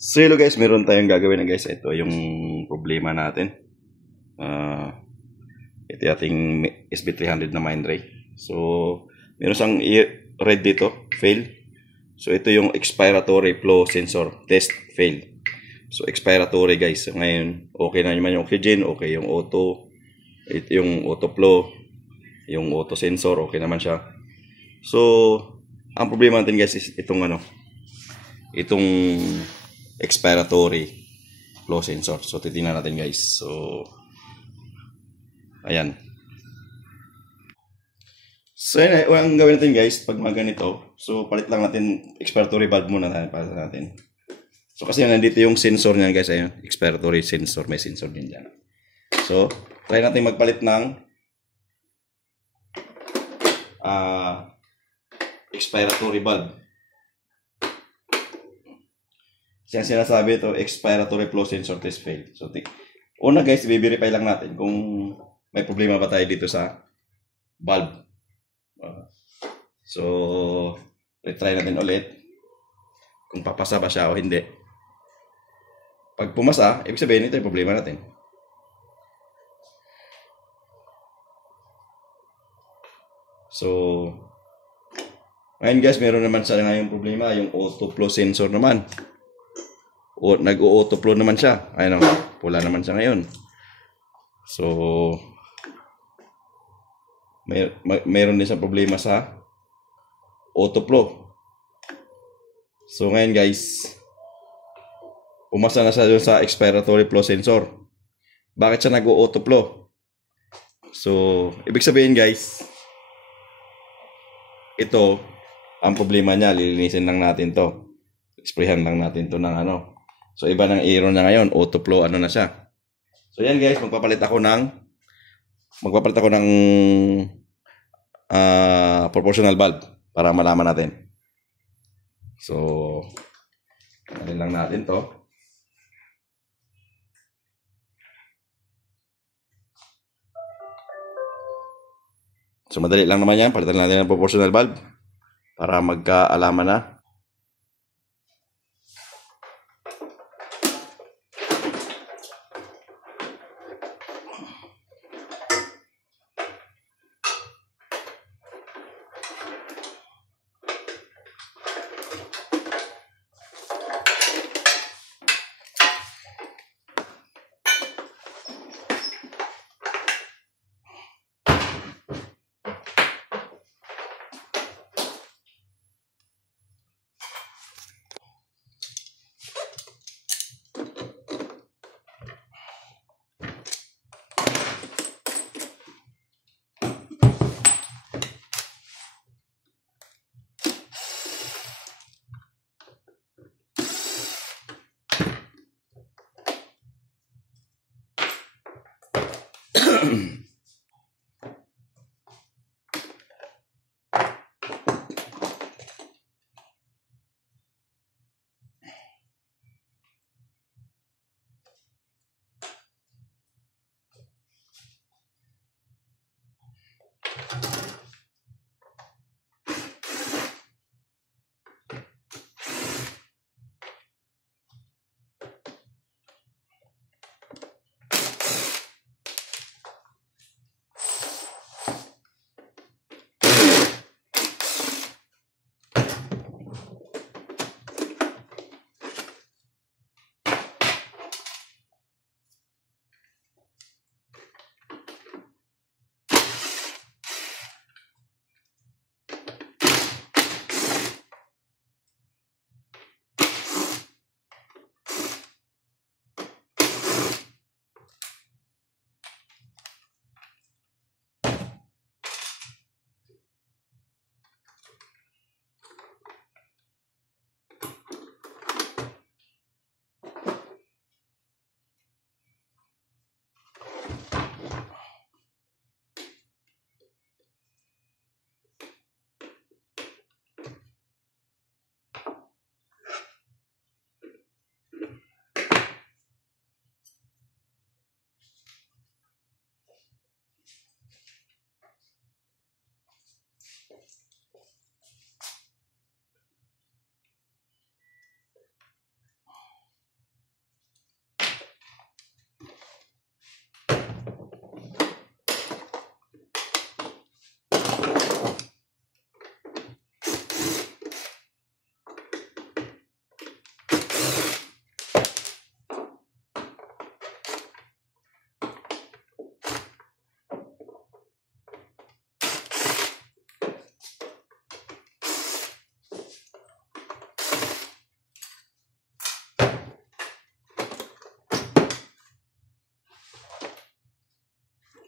So hello guys, meron tayong gagawin na guys. Ito yung problema natin. Ito yung ating SB300 na Mindray. So meron siyang red dito, fail. So ito yung expiratory flow sensor test, fail. So expiratory guys. So ngayon, okay na naman yung oxygen, okay yung auto, ito yung auto flow, yung auto sensor, okay naman siya. So ang problema natin guys is itong itong expiratory flow sensor. So titingnan natin guys. So ayan. So yun, ang gawin natin guys pag mga ganito, so palit lang natin expiratory valve muna para natin. So kasi nandito yung sensor niyan guys, ayun, expiratory sensor, may sensor din diyan. So try natin magpalit ng expiratory valve. Siyang sinasabi ito, expiratory flow sensor test fail. So, una guys, i-verify lang natin kung may problema ba tayo dito sa valve. So, retry natin ulit kung papasa ba siya o hindi. Pag pumasa, ibig sabihin ito yung problema natin. So, ngayon guys, meron naman sa ngayong problema, yung auto flow sensor naman. O nag-auto flow naman siya. Ayun, pula naman siya ngayon. So mayroon din sa problema sa auto flow. So ngayon guys, umasa na siya dun sa expiratory flow sensor. Bakit siya nag-auto flow? So ibig sabihin guys, ito ang problema niya. Lilinisin lang natin to. Sprayhan lang natin to ng So iba ng error na ngayon, auto flow na siya. So yan guys, magpapalit ako ng proportional valve para malaman natin. So palitan lang natin to. So madali lang naman yan, palitan natin ng proportional valve para magkaalaman na.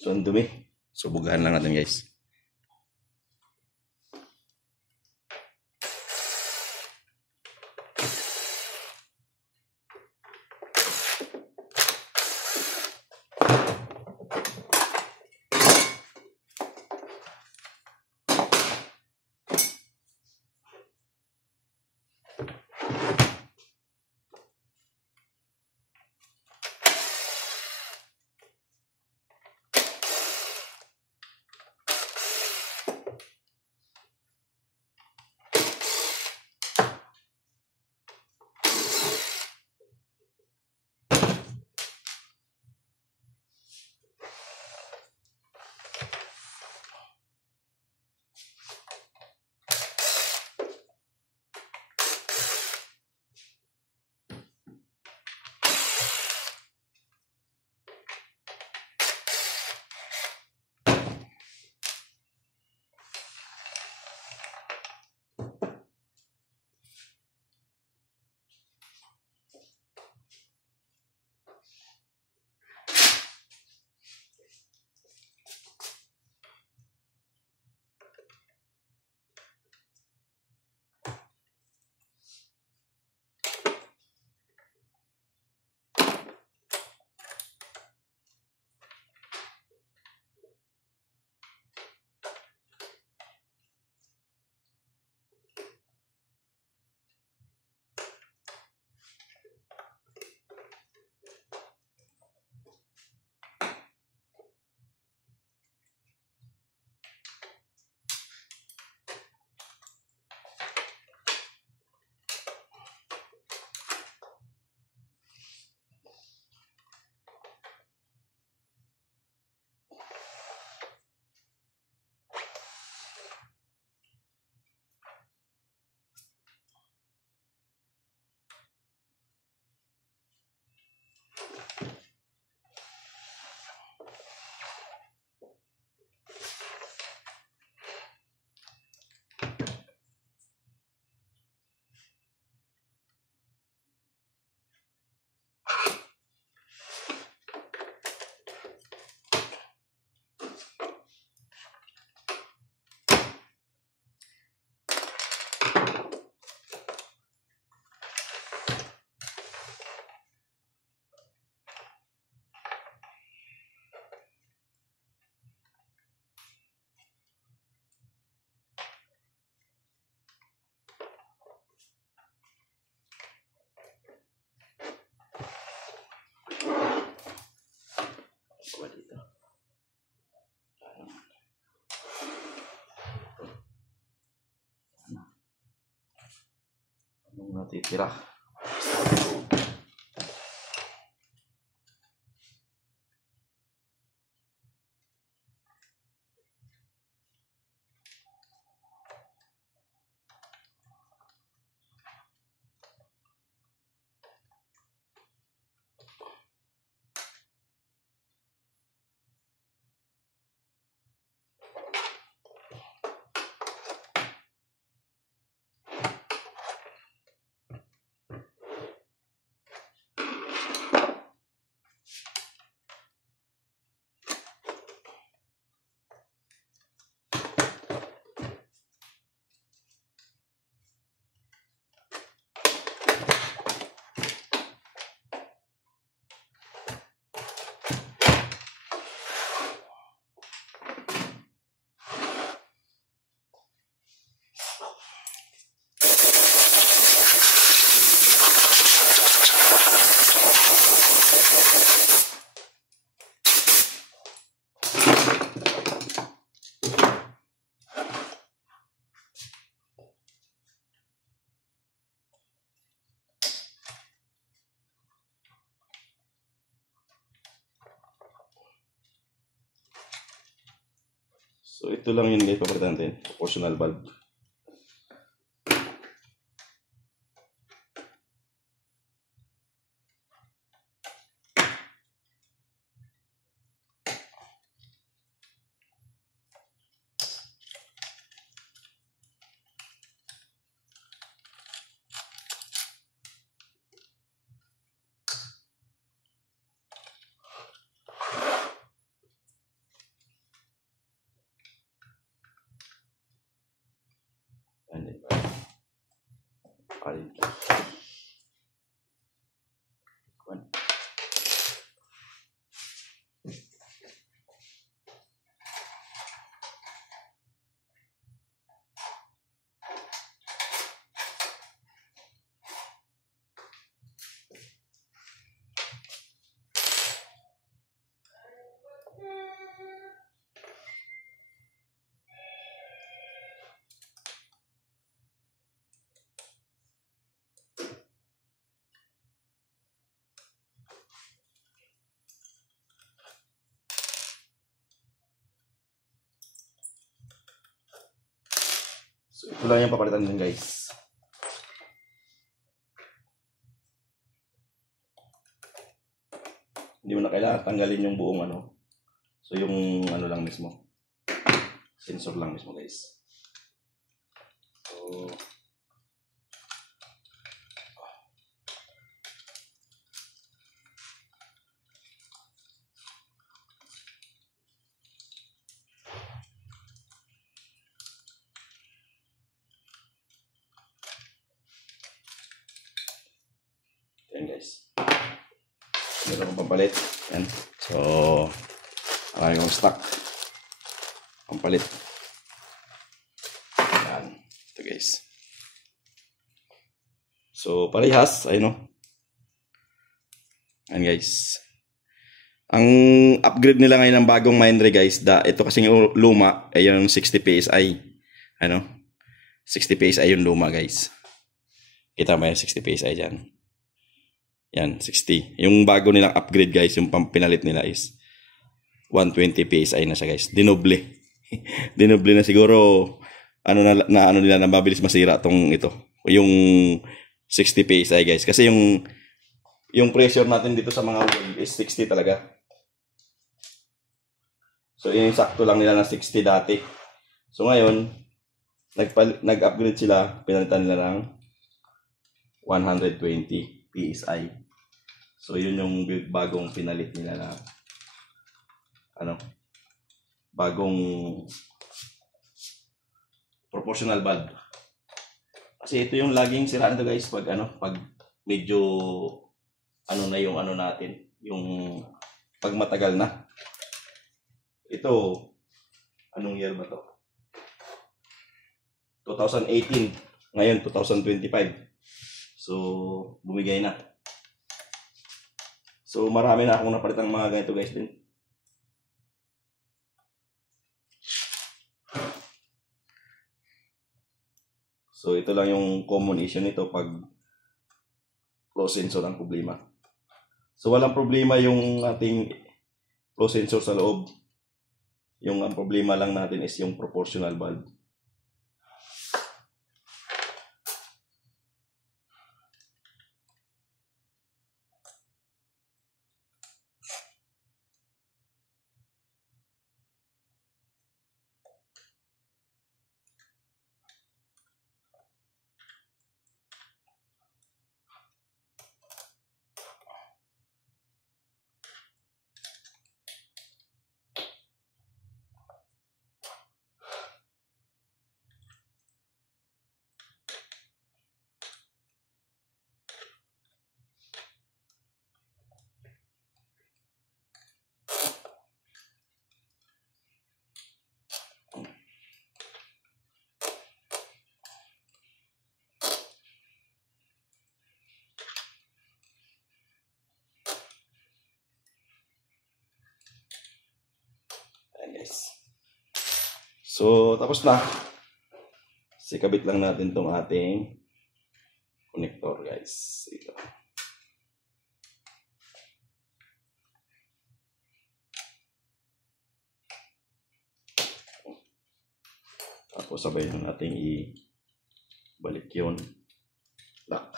So, ang dumi. So, bugahan lang natin, guys. Anong natitira? So, ito lang yun guys, papalitan natin. Proportional valve. Ito lang yung papalitan din guys. Hindi mo na kailangan tanggalin yung buong ano. So yung ano lang mismo. Sensor lang mismo guys. So yan guys. Meron akong pampalit. Yan. So marami akong stock. Pampalit. Yan. Ito guys. So parehas. Ayun o. Yan guys. Ang upgrade nila ngayon ng bagong Mindray guys. Ito kasing luma ay yung 60 PSI. Ano? 60 PSI yung luma guys. Kita mo yung 60 PSI dyan. Yan, 60. Yung bago nilang upgrade guys, yung pinalit nila is 120 PSI na siya guys. Dinoble. Dinoble na siguro ano na ano nila na mabilis masira tong ito. Yung 60 PSI guys. Kasi yung pressure natin dito sa mga wheel is 60 talaga. So yung sakto lang nila na 60 dati. So ngayon, nag-upgrade sila, pinalitan nila ng 120 PSI. So yun yung bagong pinalit nila na ano, bagong proportional valve. Kasi ito yung laging siraan to guys pag ano, pag medyo ano na yung ano natin, yung pag matagal na. Ito anong year ba to? 2018, ngayon 2025. So bumigay na. So marami na akong napalitan mga ganito guys din. So ito lang yung common issue nito pag flow sensor ang problema. So walang problema yung ating flow sensor sa loob. Yung ang problema lang natin is yung proportional valve. Guys. So, tapos na. Sikabit lang natin tong ating connector, guys. Ito. Tapos sabay na natin ibalik yun. Lock.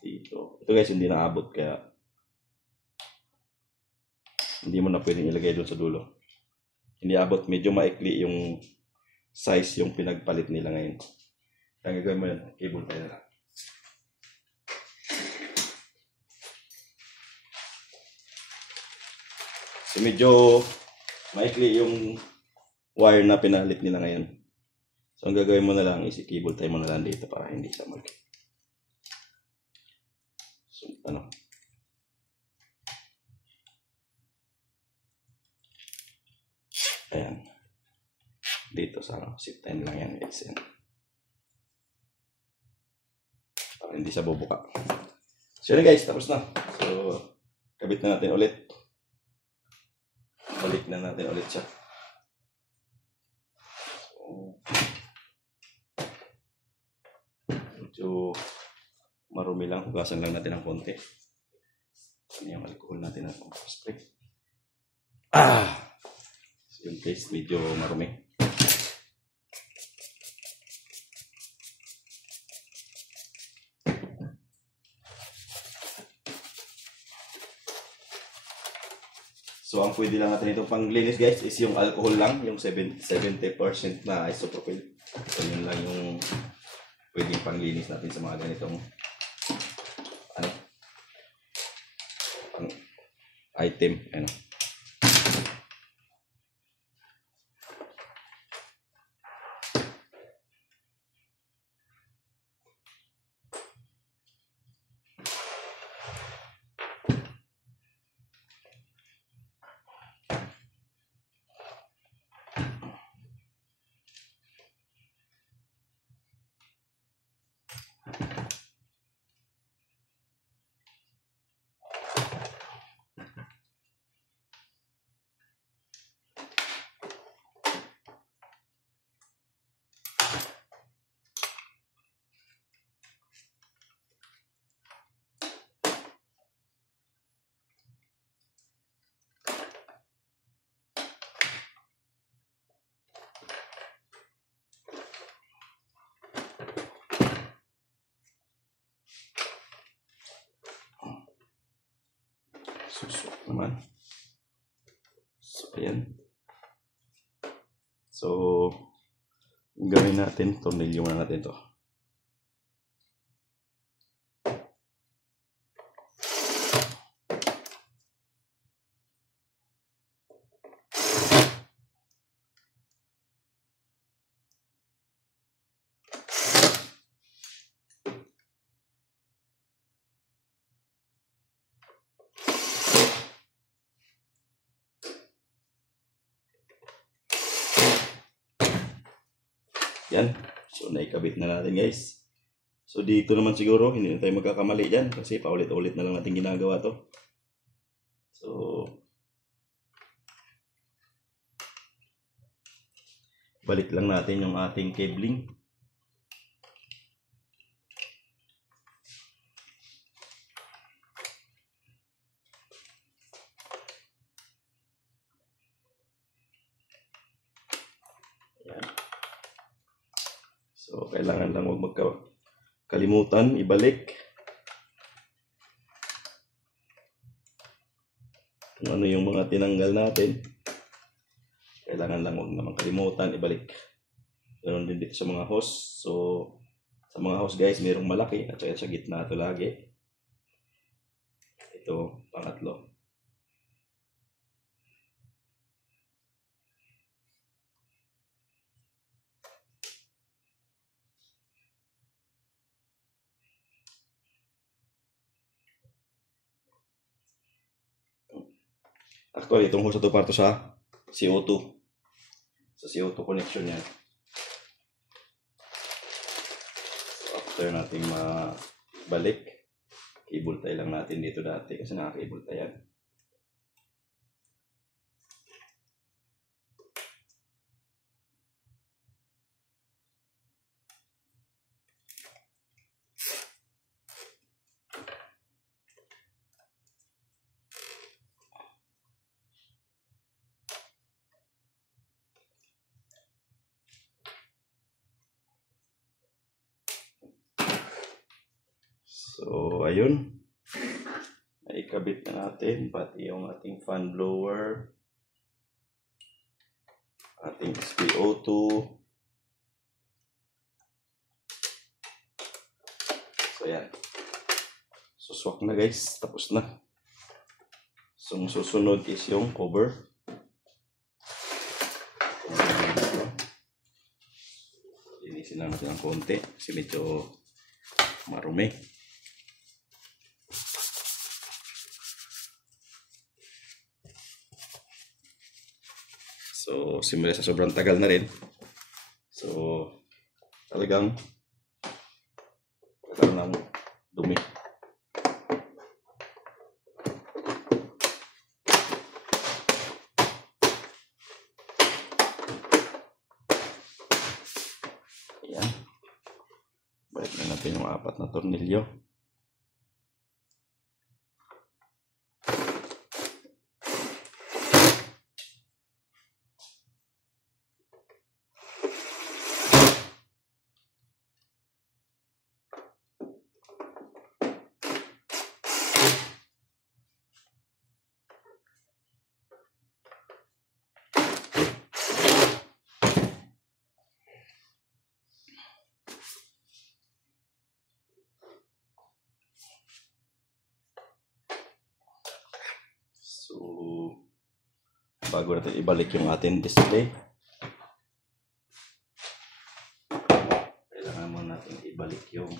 Dito. Ito guys, hindi naabot kaya hindi mo na pwedeng ilagay doon sa dulo. Hindi abot, medyo maikli yung size yung pinagpalit nila ngayon. Kaya gagawin mo yun, cable tayo na lang. So medyo maikli yung wire na pinalit nila ngayon. So ang gagawin mo na lang is i-cable tie mo na lang dito para hindi siya mag so, ano. Ayan. Dito sa zip tie lang yan guys. Yan. Para hindi siya bubuka. So yun guys, tapos na. So kabit na natin ulit. Balik na natin ulit siya. So medyo marumi lang. Hugasan lang natin ng konti. Ano yung alcohol natin na spray. So yung case medyo marumi. So ang pwede lang natin itong panglinis guys is yung alcohol lang, yung 70% na isopropyl. So yun lang yung pwedeng panglinis natin sa mga ganitong ano, pang item. Ano. Susok naman. So, ayan. So, gawin natin, tornilyo muna natin to. Yan. So, naikabit na natin guys. So, dito naman siguro, hindi na tayo magkakamali dyan kasi paulit-ulit na lang natin ginagawa to. So, balik lang natin yung ating cabling. Yan. So, kailangan lang huwag magkalimutan, ibalik. Kung ano yung mga tinanggal natin. Kailangan lang huwag naman kalimutan, ibalik. Ganoon din dito sa mga hose. So, sa mga hose guys, mayroong malaki at saka sa gitna ito lagi. Ito, pangatlo. Actually, itong hose na ito para sa CO2. Sa CO2 connection yan. So, after natin mabalik, cable tie lang natin dito dati kasi naka-cable tie yan. So, ayun. Naikabit na natin pati yung ating fan blower, ating SpO2. So, yan. Suswak na guys. Tapos na. So, susunod is yung cover. Linisin lang natin ng konti kasi medyo marumi. So, simula sa sobrang tagal na rin. So, talagang ng dumi. Ayan. Balik na natin yung 4 na tornilyo. bago natin ibalik yung ating display. Kailangan mo natin ibalik yung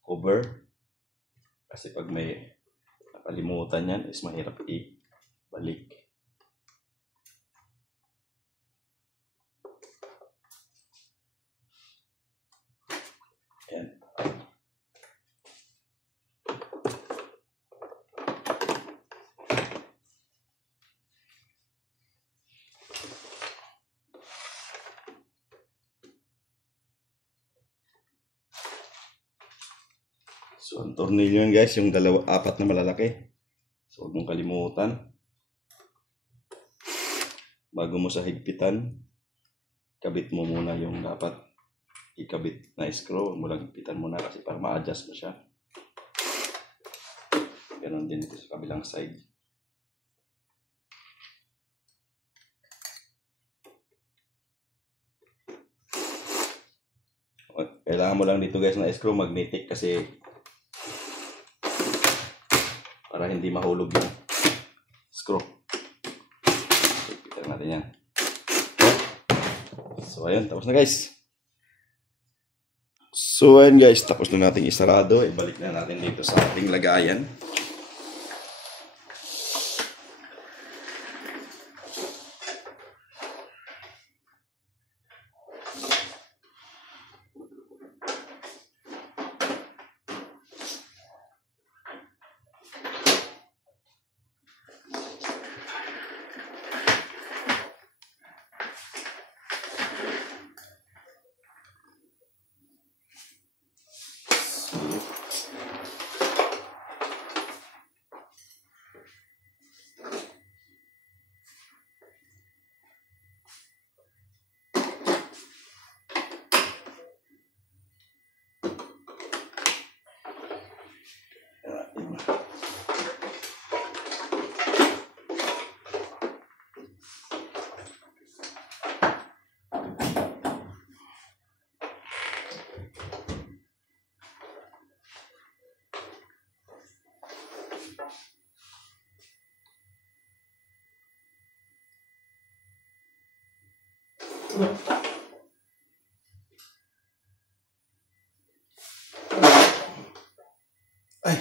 cover. Kasi pag may nakalimutan yan, is mahirap ibalik. Yan. So, ang tornilyo yan guys, yung apat na malalaki. So, huwag mong kalimutan. Bago mo sa higpitan, kabit mo muna yung dapat ikabit na screw. Huwag mo lang higpitan muna kasi para ma-adjust mo siya. Ganon din dito sa kabilang side. Kailangan mo lang dito guys na screw magnetic kasi para hindi mahulog yung screw. Tignan natin yan. So ayun, tapos na guys. So ayun guys, tapos na natin isarado. Ibalik na natin dito sa ating lagayan. Ay,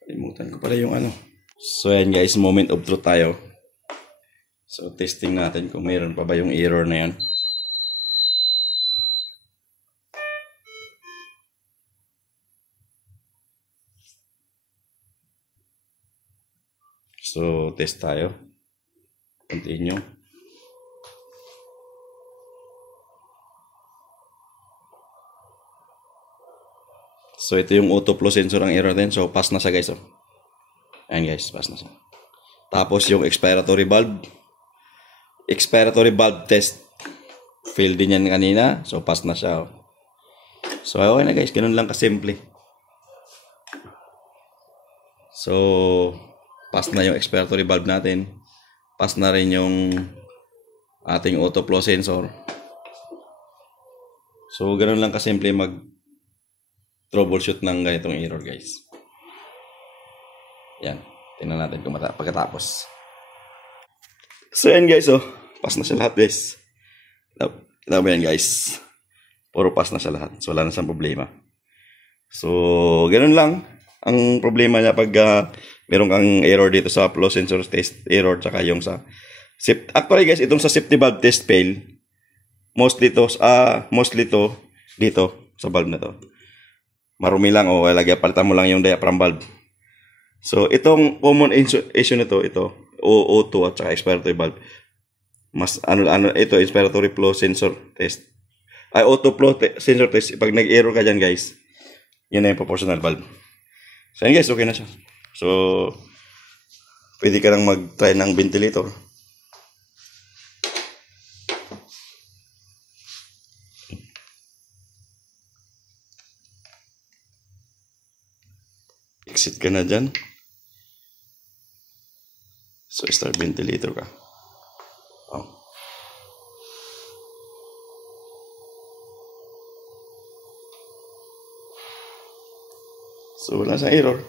kalimutan ko pala yung ano. So ayan guys, moment of truth tayo. So testing natin kung mayroon pa ba yung error na yan. So test tayo. Continue. So ito yung auto flow sensor ang error din. So pass na siya guys. Oh. Ayan guys, pass na siya. Tapos yung expiratory valve. Expiratory valve test. Fail din yan kanina. So pass na siya. Oh. So okay na guys, ganun lang kasimple. So pass na yung expiratory valve natin. Pass na rin yung ating auto flow sensor. So ganun lang kasimple mag troubleshoot ng ganitong error guys. Yan. Tingnan natin kung pagkatapos. So yan guys. Oh. Pass na siya lahat guys. Kita mo yan guys. Puro pass na siya lahat. So wala na siyang problema. So ganun lang. Ang problema niya pag meron kang error dito sa flow sensor test error. Tsaka yung sa actually guys, itong sa safety valve test fail. Mostly to dito sa valve na to. Marumi lang o palitan mo lang yung diaphragm valve. So itong common issue nito, ito O2 at saka expiratory valve. Mas ito expiratory flow sensor test. Ay auto flow sensor test. Pag nag-error ka diyan guys, yun na yung proportional valve. So yan guys, okay na siya. So pwede ka nang mag-try ng ventilator. Exit ka na dyan. So, start ventilator ka. Oh. So, wala sa error.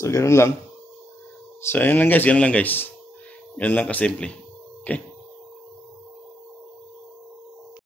So, ganun lang. So, ayun lang guys. Ganun lang guys. Yan lang kasimple.